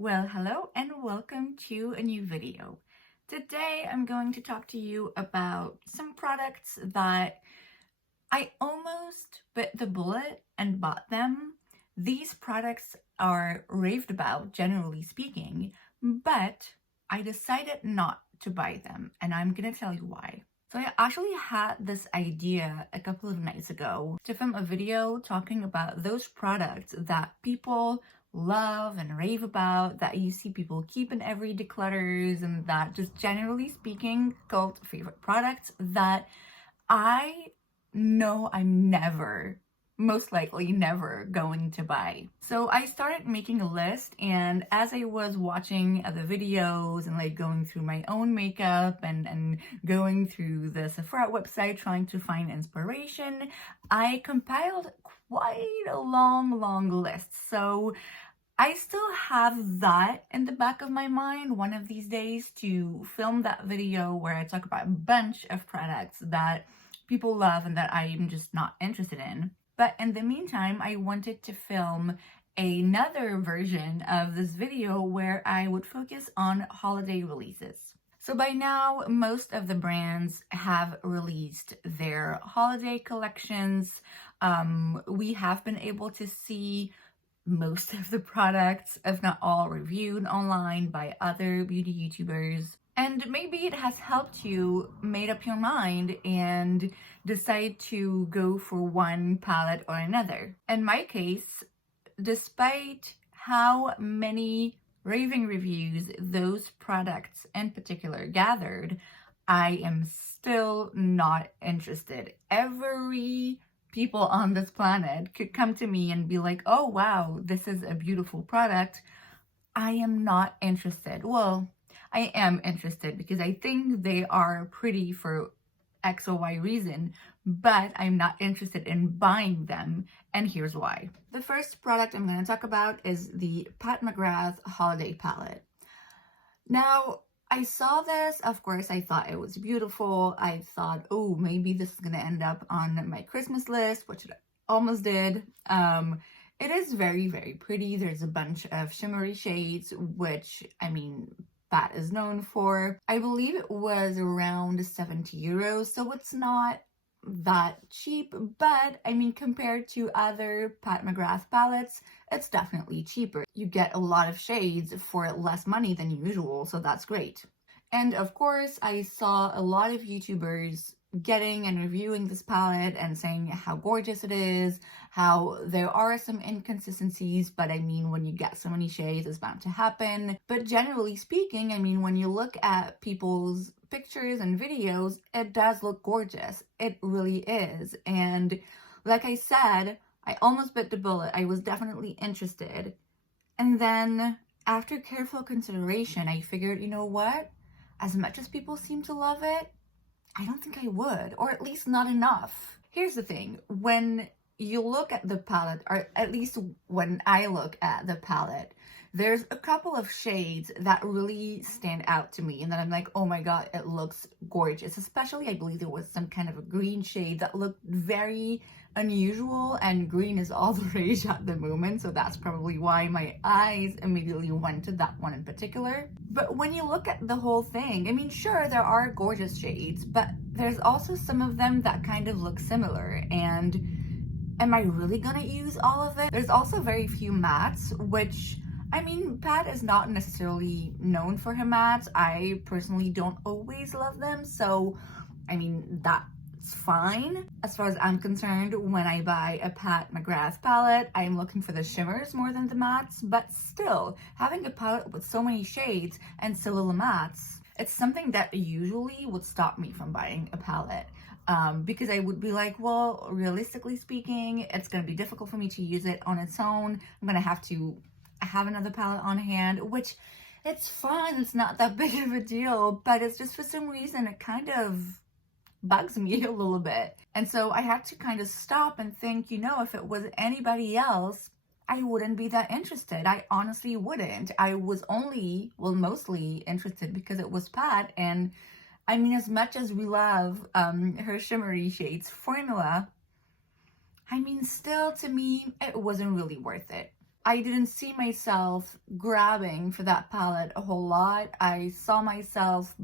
Well, hello and welcome to a new video. Today I'm going to talk to you about some products that I almost bit the bullet and bought them. These products are raved about, generally speaking, but I decided not to buy them, and I'm gonna tell you why. So I actually had this idea a couple of nights ago to film a video talking about those products that people love and rave about, that you see people keep in every declutters, and that just generally speaking called favorite products that I know I'm most likely never going to buy. So I started making a list, and as I was watching other videos and like going through my own makeup and going through the Sephora website trying to find inspiration, I compiled quite a long list. So I still have that in the back of my mind one of these days to film that video where I talk about a bunch of products that people love and that I'm just not interested in. But in the meantime, I wanted to film another version of this video where I would focus on holiday releases. So by now, most of the brands have released their holiday collections. We have been able to see most of the products, if not all, reviewed online by other beauty YouTubers. And maybe it has helped you made up your mind and decide to go for one palette or another. In my case, despite how many raving reviews those products in particular gathered, I am still not interested. Every people on this planet could come to me and be like, oh wow, this is a beautiful product. I am not interested. Well, I am interested because I think they are pretty for X or Y reason, but I'm not interested in buying them, and here's why. The first product I'm going to talk about is the Pat McGrath Holiday Palette. Now, I saw this, of course, I thought it was beautiful. I thought, oh, maybe this is going to end up on my Christmas list, which it almost did. It is very pretty. There's a bunch of shimmery shades, which, I mean, Pat is known for. I believe it was around 70 euros, so it's not that cheap, but I mean, compared to other Pat McGrath palettes, it's definitely cheaper. You get a lot of shades for less money than usual, so that's great. And of course, I saw a lot of YouTubers getting and reviewing this palette and saying how gorgeous it is, how there are some inconsistencies, but I mean, when you get so many shades, it's bound to happen. But generally speaking, I mean, when you look at people's pictures and videos, it does look gorgeous. It really is. And like I said, I almost bit the bullet. I was definitely interested. And then after careful consideration, I figured, you know what? As much as people seem to love it, I don't think I would, or at least not enough. Here's the thing, when you look at the palette, or at least when I look at the palette, there's a couple of shades that really stand out to me and that I'm like, oh my god, it looks gorgeous. Especially, I believe there was some kind of a green shade that looked very unusual, and green is all the rage at the moment, so that's probably why my eyes immediately went to that one in particular. But when you look at the whole thing, I mean, sure, there are gorgeous shades, but there's also some of them that kind of look similar, and am I really gonna use all of it? There's also very few mattes, which, I mean, Pat is not necessarily known for her mattes. I personally don't always love them, so I mean, that's fine. As far as I'm concerned, when I buy a Pat McGrath palette, I'm looking for the shimmers more than the mattes, but still, having a palette with so many shades and so little mattes, it's something that usually would stop me from buying a palette. Because I would be like, well, realistically speaking, it's going to be difficult for me to use it on its own. I'm going to have to have another palette on hand, which it's fine. It's not that big of a deal, but it's just for some reason it kind of bugs me a little bit. And so I had to kind of stop and think, you know, if it was anybody else, I wouldn't be that interested. I honestly wouldn't. I was only, well, mostly interested because it was Pat. And I mean, as much as we love her shimmery shades formula, I mean, still, to me, it wasn't really worth it. I didn't see myself grabbing for that palette a whole lot. I saw myself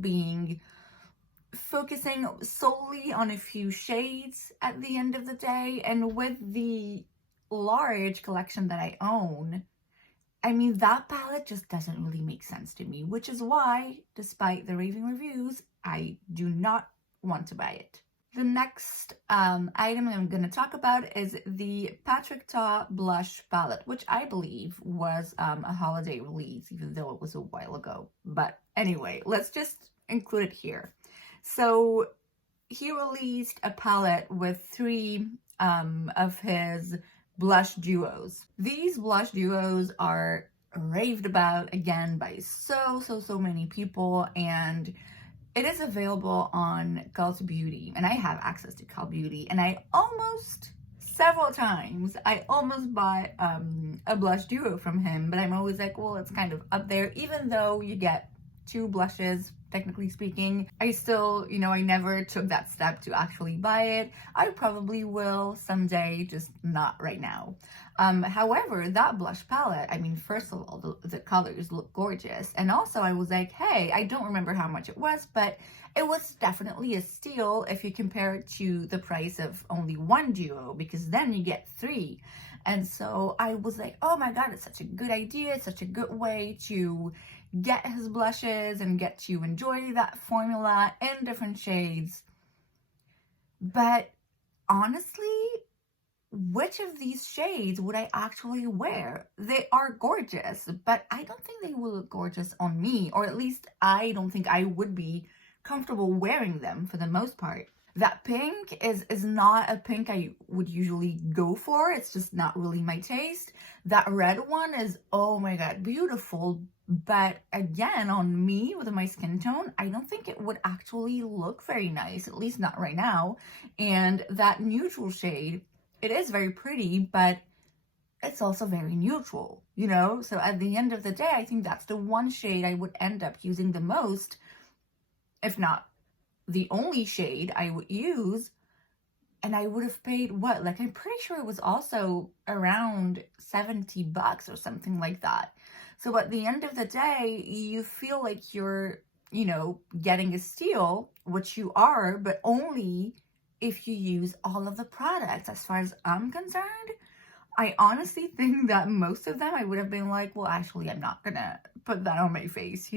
focusing solely on a few shades at the end of the day. And with the large collection that I own, I mean, that palette just doesn't really make sense to me, which is why, despite the raving reviews, I do not want to buy it. The next item I'm going to talk about is the Patrick Ta Blush Palette, which I believe was a holiday release, even though it was a while ago. But anyway, let's just include it here. So he released a palette with 3 of his blush duos. These blush duos are raved about again by so many people, and it is available on Cult Beauty, and I have access to Cult Beauty, and I several times bought a blush duo from him, but I'm always like, well, it's kind of up there, even though you get 2 blushes, technically speaking. I still, I never took that step to actually buy it. I probably will someday, just not right now. However, that blush palette, I mean, first of all, the colors look gorgeous. And also I was like, hey, I don't remember how much it was, but it was definitely a steal if you compare it to the price of only 1 duo, because then you get 3. And so I was like, oh my God, it's such a good idea. It's such a good way to get his blushes and get to enjoy that formula in different shades. But honestly, which of these shades would I actually wear? They are gorgeous, but I don't think they will look gorgeous on me, or at least I don't think I would be comfortable wearing them for the most part. That pink is not a pink I would usually go for. It's just not really my taste. That red one is, oh my God, beautiful. But again, on me with my skin tone, I don't think it would actually look very nice, at least not right now. And that neutral shade, it is very pretty, but it's also very neutral, So at the end of the day, I think that's the one shade I would end up using the most, if not the only shade I would use. And I would have paid what? Like, I'm pretty sure it was also around $70 or something like that. So at the end of the day, you feel like you're, getting a steal, which you are, but only if you use all of the products. As far as I'm concerned, I honestly think that most of them I would have been like, well, actually, I'm not gonna put that on my face,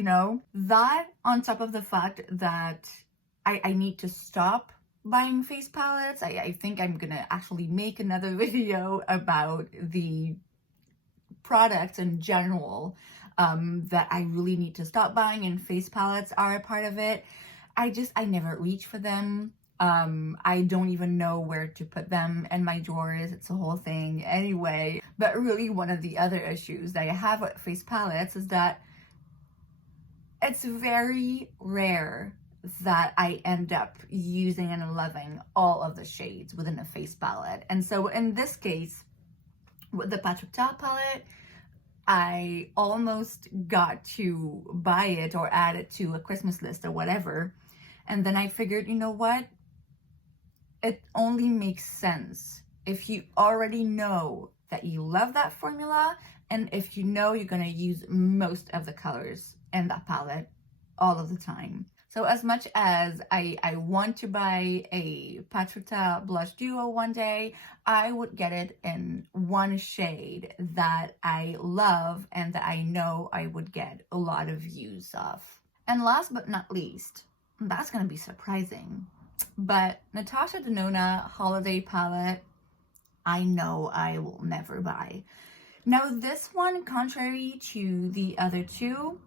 That on top of the fact that I need to stop buying face palettes. I think I'm gonna actually make another video about the products in general that I really need to stop buying, and face palettes are a part of it. I never reach for them. I don't even know where to put them in my drawers. It's a whole thing anyway. But really, one of the other issues that I have with face palettes is that it's very rare that I end up using and loving all of the shades within a face palette. And so in this case, with the Patrick Ta palette, I almost got to buy it or add it to a Christmas list or whatever. And then I figured, you know what? It only makes sense if you already know that you love that formula, and if you know you're going to use most of the colors in that palette all of the time. So as much as I want to buy a Patrick Ta blush duo one day, I would get it in one shade that I love and that I know I would get a lot of use of. And last but not least, that's going to be surprising, but Natasha Denona Holiday Palette, I know I will never buy. Now this one, contrary to the other 2,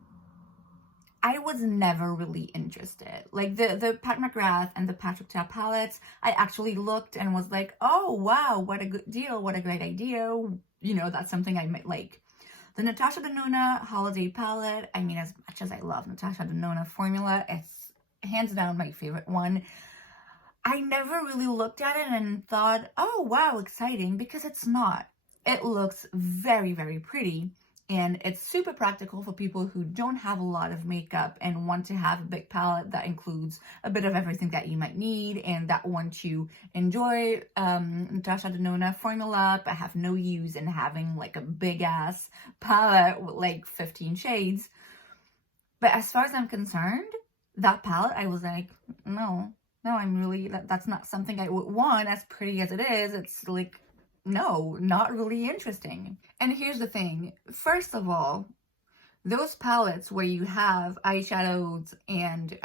I was never really interested. Like the Pat McGrath and the Patrick Ta palettes, I actually looked and was like, oh wow, what a good deal, what a great idea. That's something I might like. The Natasha Denona Holiday Palette, I mean, as much as I love Natasha Denona formula, it's hands down my favorite one. I never really looked at it and thought, oh wow, exciting, because it's not. It looks very, very pretty. And it's super practical for people who don't have a lot of makeup and want to have a big palette that includes a bit of everything that you might need and that want to enjoy Natasha Denona formula, but have no use in having like a big ass palette with like 15 shades. But as far as I'm concerned, that palette, I was like, no, I'm really, that's not something I would want. As pretty as it is, it's like, no, not really interesting. And here's the thing. First of all, those palettes where you have eyeshadows and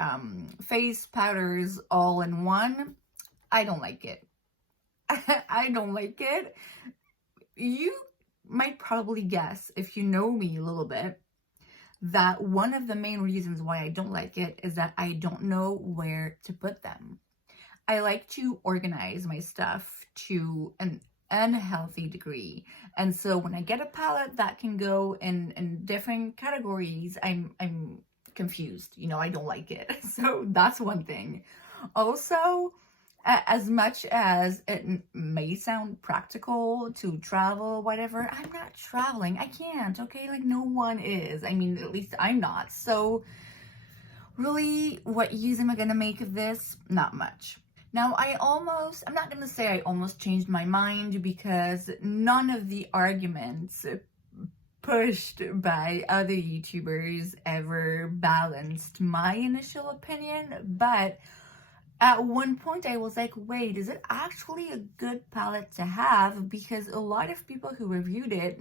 face powders all in one, I don't like it. I don't like it. You might probably guess, if you know me a little bit, that one of the main reasons why I don't like it is that I don't know where to put them. I like to organize my stuff to an unhealthy degree, and so when I get a palette that can go in different categories, I'm confused. You know, I don't like it. So that's one thing. Also, as much as it may sound practical to travel, whatever, I'm not traveling. I can't, okay? Like, no one is. I mean, at least I'm not. So really, what use am I gonna make of this? Not much. Now, I'm not going to say I almost changed my mind, because none of the arguments pushed by other YouTubers ever balanced my initial opinion. But at one point I was like, wait, is it actually a good palette to have? Because a lot of people who reviewed it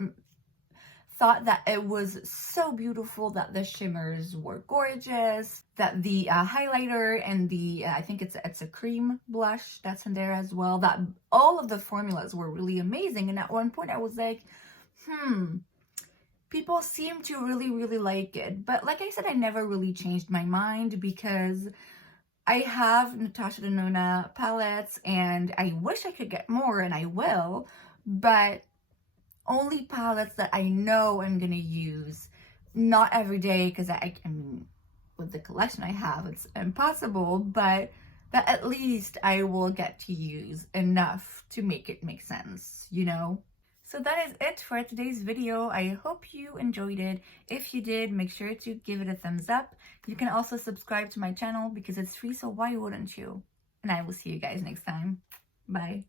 thought that it was so beautiful, that the shimmers were gorgeous, that the highlighter and the, I think it's a cream blush that's in there as well, that all of the formulas were really amazing. And at one point I was like, people seem to really, really like it. But like I said, I never really changed my mind, because I have Natasha Denona palettes and I wish I could get more, and I will, but only palettes that I know I'm gonna use, not every day, because I mean, with the collection I have, it's impossible, but that at least I will get to use enough to make it make sense, you know? So that is it for today's video. I hope you enjoyed it. If you did, make sure to give it a thumbs up. You can also subscribe to my channel because it's free, so why wouldn't you? And I will see you guys next time. Bye.